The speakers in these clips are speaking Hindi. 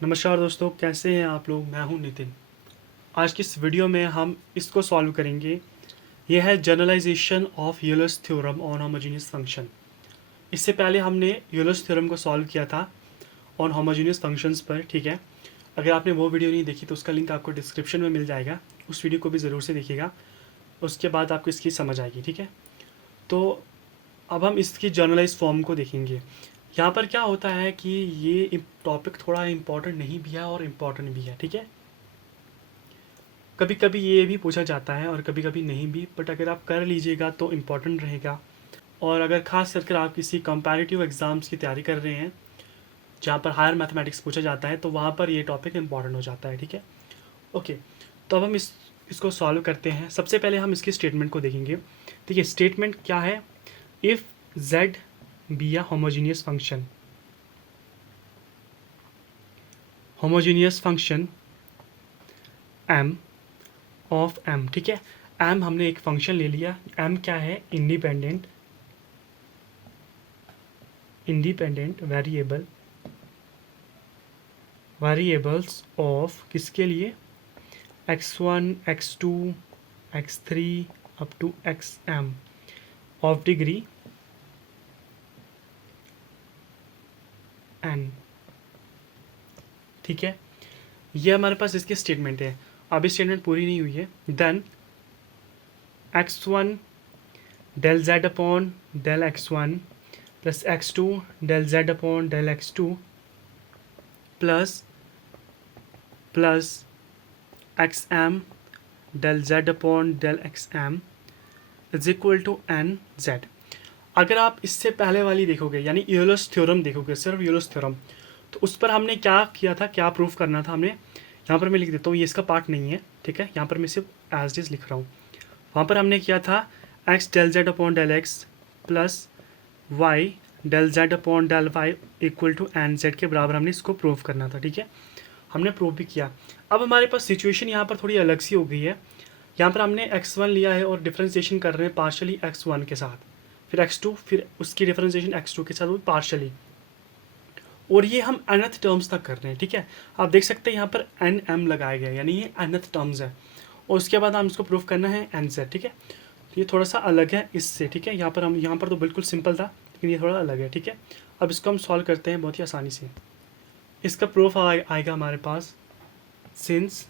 नमस्कार दोस्तों, कैसे हैं आप लोग। मैं हूं नितिन। आज की इस वीडियो में हम इसको सॉल्व करेंगे। यह है generalization of Euler's theorem on homogeneous function. इससे पहले हमने यूलर्स थ्योरम को सॉल्व किया था ऑन होमोजेनियस फंक्शंस पर। ठीक है, अगर आपने वो वीडियो नहीं देखी तो उसका लिंक आपको डिस्क्रिप्शन में मिल जाएगा। उस वीडियो को भी ज़रूर से देखिएगा, उसके बाद आपको इसकी समझ आएगी। ठीक है, तो अब हम इसकी जर्नलाइज फॉर्म को देखेंगे। यहाँ पर क्या होता है कि ये टॉपिक थोड़ा इम्पॉर्टेंट नहीं भी है और इम्पॉर्टेंट भी है। ठीक है, कभी कभी ये भी पूछा जाता है और कभी कभी नहीं भी, बट अगर आप कर लीजिएगा तो इम्पॉर्टेंट रहेगा। और अगर खास करके आप किसी कंपैरेटिव एग्ज़ाम्स की तैयारी कर रहे हैं जहाँ पर हायर मैथमेटिक्स पूछा जाता है तो वहाँ पर ये टॉपिक इम्पॉर्टेंट हो जाता है। ठीक है, ओके। तो अब हम इसको सॉल्व करते हैं। सबसे पहले हम इसकी स्टेटमेंट को देखेंगे। देखिए, स्टेटमेंट क्या है। If z be a homogeneous function, homogeneous function m of m। ठीक है, m हमने एक फंक्शन ले लिया। m क्या है, इंडिपेंडेंट वेरिएबल, वेरिएबल्स ऑफ किसके लिए, x1 x2 x3 up to xm of degree n। ठीक है, ये हमारे पास इसकी स्टेटमेंट है। अभी स्टेटमेंट पूरी नहीं हुई है। Then x1 del z upon del x1 plus x2 del z upon del x2 plus xm del z upon del xm is equal to n z. अगर आप इससे पहले वाली देखोगे, यानी यूलर्स थ्योरम देखोगे, सिर्फ यूलर्स थ्योरम, तो उस पर हमने क्या किया था, क्या प्रूफ करना था हमने। यहाँ पर मैं लिख देता हूँ, ये इसका पार्ट नहीं है। ठीक है, यहाँ पर मैं सिर्फ एज इज लिख रहा हूँ। वहाँ पर हमने किया था x del z upon del x plus y del z upon del y equal to n z के बराबर हमने इसको प्रूव करना था। ठीक है, हमने प्रूव भी किया। अब हमारे पास सिचुएशन यहाँ पर थोड़ी अलग सी हो गई है। यहाँ पर हमने x1 लिया है और डिफ्रेंसिएशन कर रहे हैं पार्शली x1 के साथ, फिर x2, फिर उसकी डिफ्रेंसिएशन x2 के साथ वो पार्शली, और ये हम nth टर्म्स तक कर रहे हैं। ठीक है, आप देख सकते हैं यहाँ पर एन एम लगाया गया है, यानी ये nth टर्म्स है। और उसके बाद हम इसको प्रूफ करना है एन जेड। ठीक है, तो ये थोड़ा सा अलग है इससे। ठीक है, यहाँ पर तो बिल्कुल सिंपल था, लेकिन ये थोड़ा अलग है। ठीक है, अब इसको हम सॉल्व करते हैं बहुत ही आसानी से। इसका प्रूफ आएगा हमारे पास, since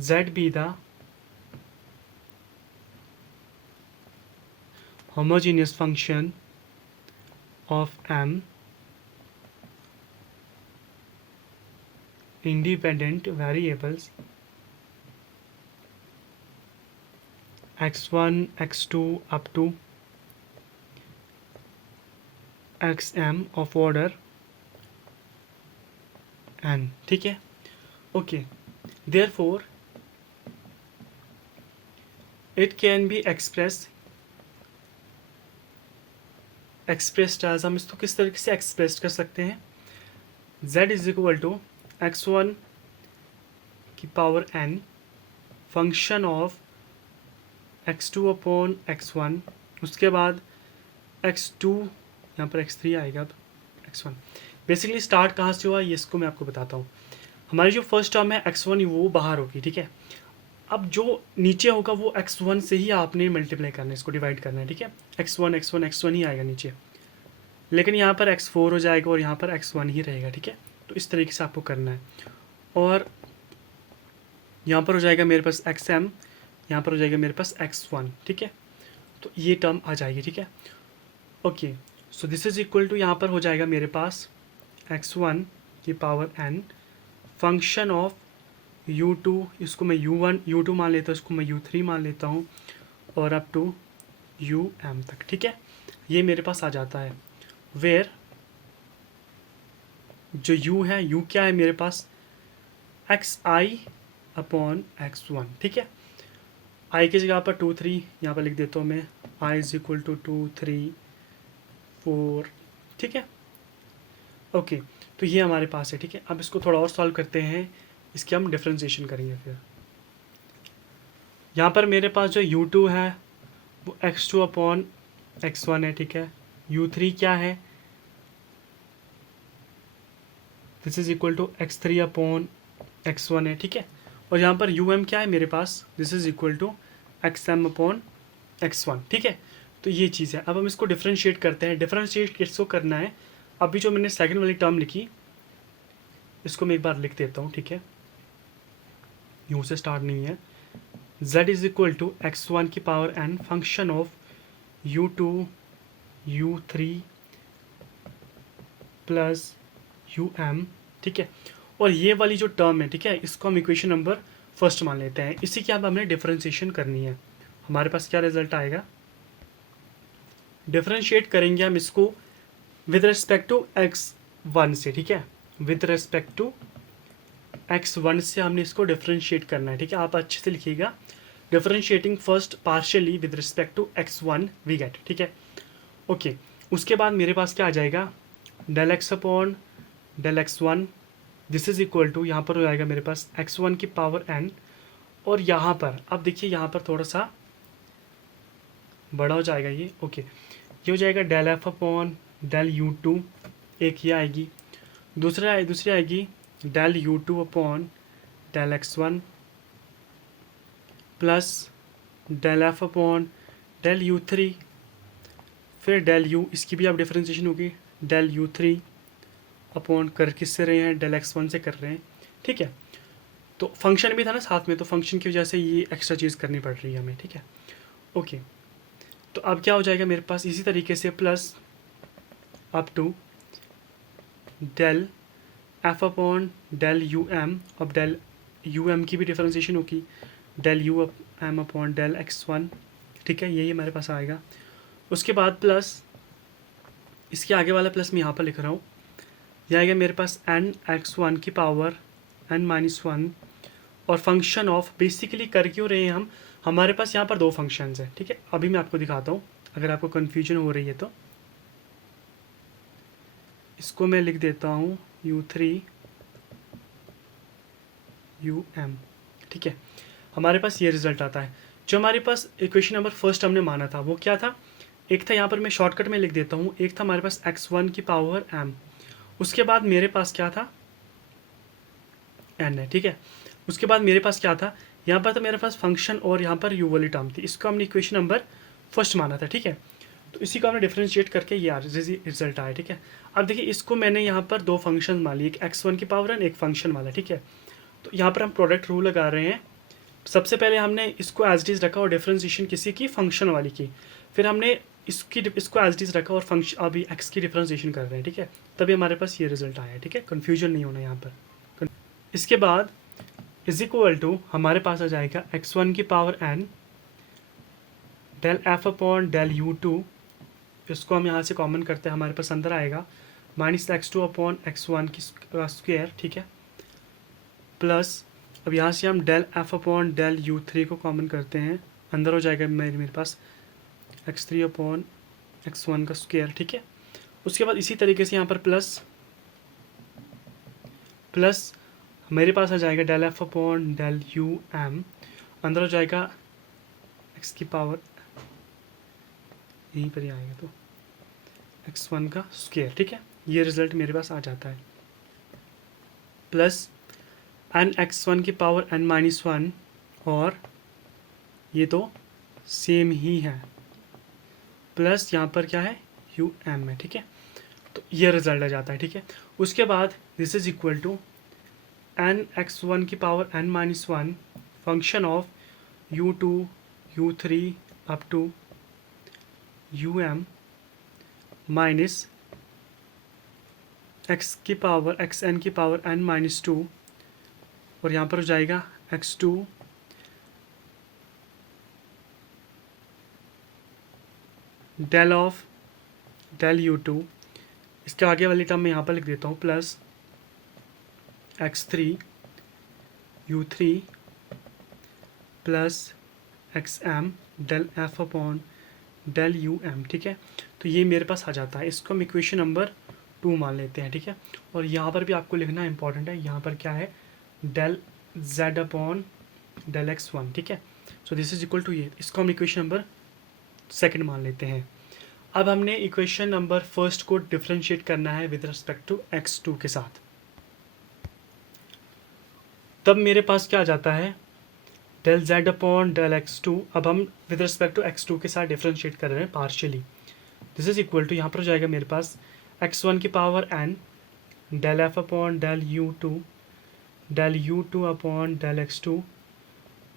z be the homogeneous function of m independent variables x1 x2 up to xm of order n। ठीक है, okay. therefore it can be expressed as, हम इसको किस तरीके से एक्सप्रेस कर सकते हैं, z is equal to x1 की power n function of x2 upon x1, उसके बाद x2, यहाँ पर x3 आएगा, अब x1। बेसिकली स्टार्ट कहाँ से हुआ ये इसको मैं आपको बताता हूँ। हमारी जो फर्स्ट टर्म है x1 वो बाहर होगी। ठीक है, अब जो नीचे होगा वो x1 से ही आपने मल्टीप्लाई करना है, इसको डिवाइड करना है। ठीक है, x1 ही आएगा नीचे, लेकिन यहाँ पर x4 हो जाएगा और यहाँ पर x1 ही रहेगा। ठीक है, तो इस तरीके से आपको करना है। और यहाँ पर हो जाएगा मेरे पास xm, यहाँ पर हो जाएगा मेरे पास x1। ठीक है, तो ये टर्म आ जाएगी। ठीक है, okay. So this is equal to, यहाँ पर हो जाएगा मेरे पास x1 की power n function of u2, इसको मैं u1 u2 मान लेता हूँ, इसको मैं u3 मान लेता हूँ, और अप टू um तक। ठीक है, ये मेरे पास आ जाता है। वेयर जो u है, u क्या है मेरे पास, xi अपॉन x1। ठीक है, i की जगह पर 2 3 यहाँ पर लिख देता हूँ मैं, i इज इक्वल टू 2 3 4। ठीक है, ओके। तो ये हमारे पास है। ठीक है, अब इसको थोड़ा और सॉल्व करते हैं, इसके हम डिफ्रेंशिएशन करेंगे। फिर यहाँ पर मेरे पास जो u2 है वो x2 अपॉन x1 है। ठीक है, u3 क्या है, this is equal to x3 upon x1 है, ठीक है। और यहाँ पर um क्या है मेरे पास, this is equal to xm upon x1, ठीक है। तो ये चीज़ है। अब हम इसको डिफ्रेंशिएट करते हैं। डिफ्रेंशिएट किसको करना है, अभी जो मैंने सेकंड वाली टर्म लिखी इसको मैं एक बार लिख देता हूँ, ठीक है। यू से स्टार्ट नहीं है। z is equal to x1 की power n function of u2 u3 plus um, ठीक है। और ये वाली जो टर्म है, ठीक है, इसको हम इक्वेशन नंबर फर्स्ट मान लेते हैं। इसी की अब हमने डिफरेंशिएशन करनी है। हमारे पास क्या रिजल्ट आएगा, डिफरेंशिएट करेंगे हम इसको विद रिस्पेक्ट टू x1 से, ठीक है। विद रिस्पेक्ट टू x1 से हमने इसको डिफरेंशिएट करना है, ठीक है। आप अच्छे से लिखिएगा, differentiating first partially with respect to x1 we get, ठीक है। ओके, उसके बाद मेरे पास क्या आ जाएगा, del x upon del x1, this is equal to, यहाँ पर हो जाएगा मेरे पास x1 की पावर n, और यहाँ पर अब देखिए यहाँ पर थोड़ा सा बड़ा हो जाएगा ये, ओके। ये हो जाएगा del f upon del u2, एक ये आएगी। दूसरी आएगी del u2 upon del x1 plus del f upon del u3, फिर डेल u, इसकी भी आप डिफरेंशिएशन होगी, डेल u3 अपॉन कर किससे रहे हैं, डेल x1 से कर रहे हैं, ठीक है। तो फंक्शन भी था ना साथ में, तो फंक्शन की वजह से ये एक्स्ट्रा चीज़ करनी पड़ रही है हमें, ठीक है। ओके, तो अब क्या हो जाएगा मेरे पास, इसी तरीके से plus up to del f upon del u m, अब डेल यू एम की भी डिफरेंशिएशन होगी, del u m upon del x1, ठीक है। यही हमारे पास आएगा। उसके बाद प्लस इसके आगे वाला प्लस मैं यहाँ पर लिख रहा हूँ, यह आएगा मेरे पास एन x1 की पावर n-1, और फंक्शन ऑफ, बेसिकली कर क्यों रहे हैं हम, हमारे पास यहाँ पर दो फंक्शंस हैं, ठीक है। अभी मैं आपको दिखाता हूँ अगर आपको कन्फ्यूजन हो रही है तो। इसको मैं लिख देता हूँ u3 um, ठीक है। हमारे पास ये रिजल्ट आता है। जो हमारे पास इक्वेशन नंबर फर्स्ट हमने माना था वो क्या था, एक था यहाँ पर मैं शॉर्टकट में लिख देता हूँ, एक था हमारे पास x1 की पावर m, उसके बाद मेरे पास क्या था n है, ठीक है। उसके बाद मेरे पास क्या था, यहाँ पर तो मेरे पास फंक्शन और यहाँ पर u वाली टर्म थी, इसको हमने इक्वेशन नंबर फर्स्ट माना था, ठीक है। तो इसी को हमने डिफरेंशिएट करके ये रिजल्ट आया, ठीक है। अब देखिए इसको मैंने यहाँ पर दो फंक्शन मान लिए, एक x1 की पावर एन, एक फंक्शन वाला, ठीक है। तो यहाँ पर हम प्रोडक्ट रूल लगा रहे हैं। सबसे पहले हमने इसको एज इट इज़ रखा और डिफरेंशिएशन किसी की फंक्शन वाली की, फिर हमने इसको एज इट इज़ रखा और फंक्शन अभी x की डिफरेंशिएशन कर रहे हैं, ठीक है। तभी हमारे पास ये रिजल्ट आया है, ठीक है। कन्फ्यूजन नहीं होना यहाँ पर। इसके बाद इज इक्वल टू हमारे पास आ जाएगा x1 की power n del f upon del u2, इसको हम यहाँ से कॉमन करते हैं, हमारे पास अंदर आएगा माइनस x2 अपॉन x1 की स्क्वायर, ठीक है, प्लस अब यहाँ से हम del f upon del u3 को कॉमन करते हैं, अंदर हो जाएगा मेरे पास x3 अपॉन x1 का स्क्वायर, ठीक है। उसके बाद इसी तरीके से यहाँ पर प्लस मेरे पास आ जाएगा del f upon del u m, अंदर हो जाएगा x की पावर, यहीं पर ही आएगा तो x1 का स्क्वायर, ठीक है। ये रिजल्ट मेरे पास आ जाता है, प्लस एन x1 की पावर n-1, और ये तो सेम ही है, प्लस यहाँ पर क्या है यू एम है, ठीक है। तो ये रिजल्ट आ जाता है, ठीक है। उसके बाद this is equal to n x1 की power n-1 function of u2 u3 up to um minus xn की पावर n-2, और यहाँ पर हो जाएगा x2 del of del u2, इसके आगे वाली टर्म मैं यहाँ पर लिख देता हूँ, plus x3 u3 plus xm del f upon del um, ठीक है। तो ये मेरे पास आ जाता है, इसको हम इक्वेशन नंबर 2 मान लेते हैं, ठीक है। और यहाँ पर भी आपको लिखना इंपॉर्टेंट है, यहाँ पर क्या है del z upon del x1, ठीक है। So this is equal to ये, इसको हम इक्वेशन नंबर सेकंड मान लेते हैं। अब हमने इक्वेशन नंबर फर्स्ट को डिफरेंशिएट करना है विद रिस्पेक्ट टू x2 के साथ। तब मेरे पास क्या आ जाता है, del z upon del x2। अब हम विद रिस्पेक्ट टू x2 के साथ डिफ्रेंशिएट कर रहे हैं partially. This is equal to, यहाँ पर हो जाएगा मेरे पास x1 की power n del f upon del u2 upon del x2।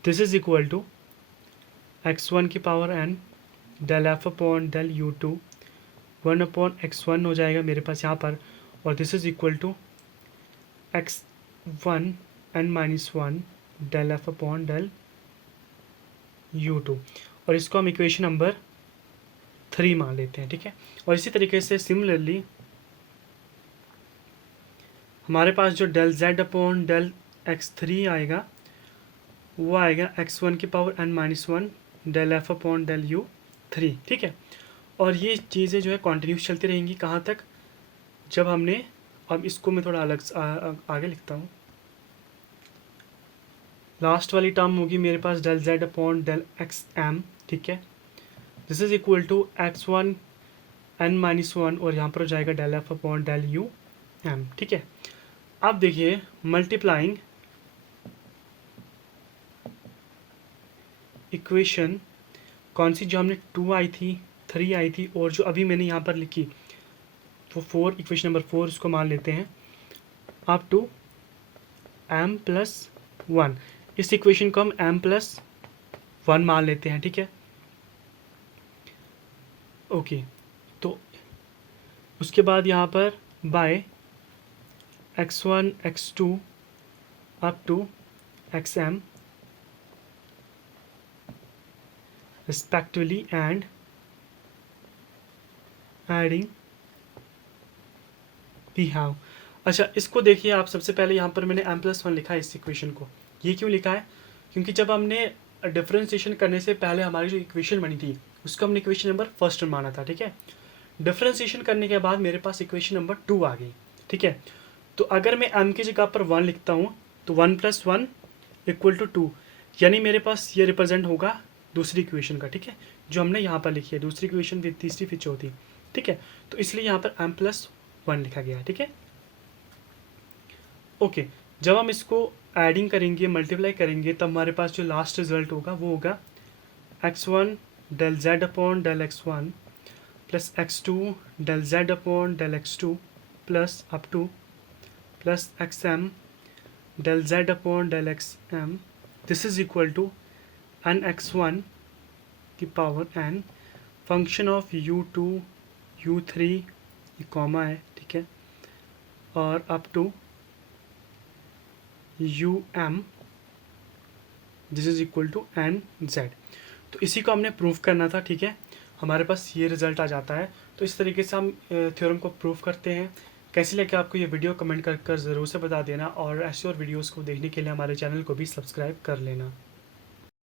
This is equal to x1 की power n del f upon del u2 1 upon x1 हो जाएगा मेरे पास यहाँ पर, और this is equal to x1 n-1 del f upon del u2, और इसको हम इक्वेशन नंबर 3 मान लेते हैं, ठीक है। और इसी तरीके से सिमिलरली हमारे पास जो del z upon del x3 आएगा वो आएगा x1 की power n-1 del f upon del u3, ठीक है। और ये चीज़ें जो है कॉन्टिन्यूस चलती रहेंगी कहाँ तक, जब हमने, अब इसको मैं थोड़ा अलग आगे लिखता हूँ। लास्ट वाली टर्म होगी मेरे पास del z upon del x m, ठीक है। This is equal to x1 n-1, और यहाँ पर हो जाएगा del f upon del u m, ठीक है। अब देखिए मल्टीप्लाइंग इक्वेशन कौन सी, जो हमने 2 आई थी, 3 आई थी, और जो अभी मैंने यहाँ पर लिखी वो 4, इक्वेशन नंबर 4 इसको मान लेते हैं अप टू m+1। इस इक्वेशन को हम m+1 मान लेते हैं, ठीक है। ओके, तो उसके बाद यहाँ पर by x1 x2 up to xm respectively and adding we have। अच्छा, इसको देखिए आप, सबसे पहले यहाँ पर मैंने m+1 लिखा है इस इक्वेशन को। ये क्यों लिखा है, क्योंकि जब हमने डिफरेंशिएशन करने से पहले हमारी जो इक्वेशन बनी थी उसको हमने इक्वेशन नंबर फर्स्ट माना था, ठीक है। डिफरेंशिएशन करने के बाद मेरे पास इक्वेशन नंबर 2 आ गई, ठीक है। तो अगर मैं m की जगह पर 1 लिखता हूँ तो 1+1 इक्वल टू 2, यानी मेरे पास ये रिप्रेजेंट होगा दूसरी इक्वेशन का, ठीक है, जो हमने यहाँ पर लिखी है, दूसरी इक्वेशन फिर तीसरी फिर चौथी, ठीक है। तो इसलिए यहाँ पर m+1 लिखा गया है, ठीक है। ओके, जब हम इसको एडिंग करेंगे, मल्टीप्लाई करेंगे, तब हमारे पास जो लास्ट रिजल्ट होगा वो होगा x1 del z upon del x1 plus x2 del z upon del x2 plus up to plus xm del z upon del xm। This is equal to n(x1) की power n function of u2 u3, ये कॉमा है, ठीक है, और up to um, this is equal to nz। तो इसी को हमने प्रूफ करना था, ठीक है। हमारे पास ये रिजल्ट आ जाता है। तो इस तरीके से हम थ्योरम को प्रूफ करते हैं। कैसी लगे आपको ये वीडियो, कमेंट कर ज़रूर से बता देना, और ऐसे और वीडियोस को देखने के लिए हमारे चैनल को भी सब्सक्राइब कर लेना।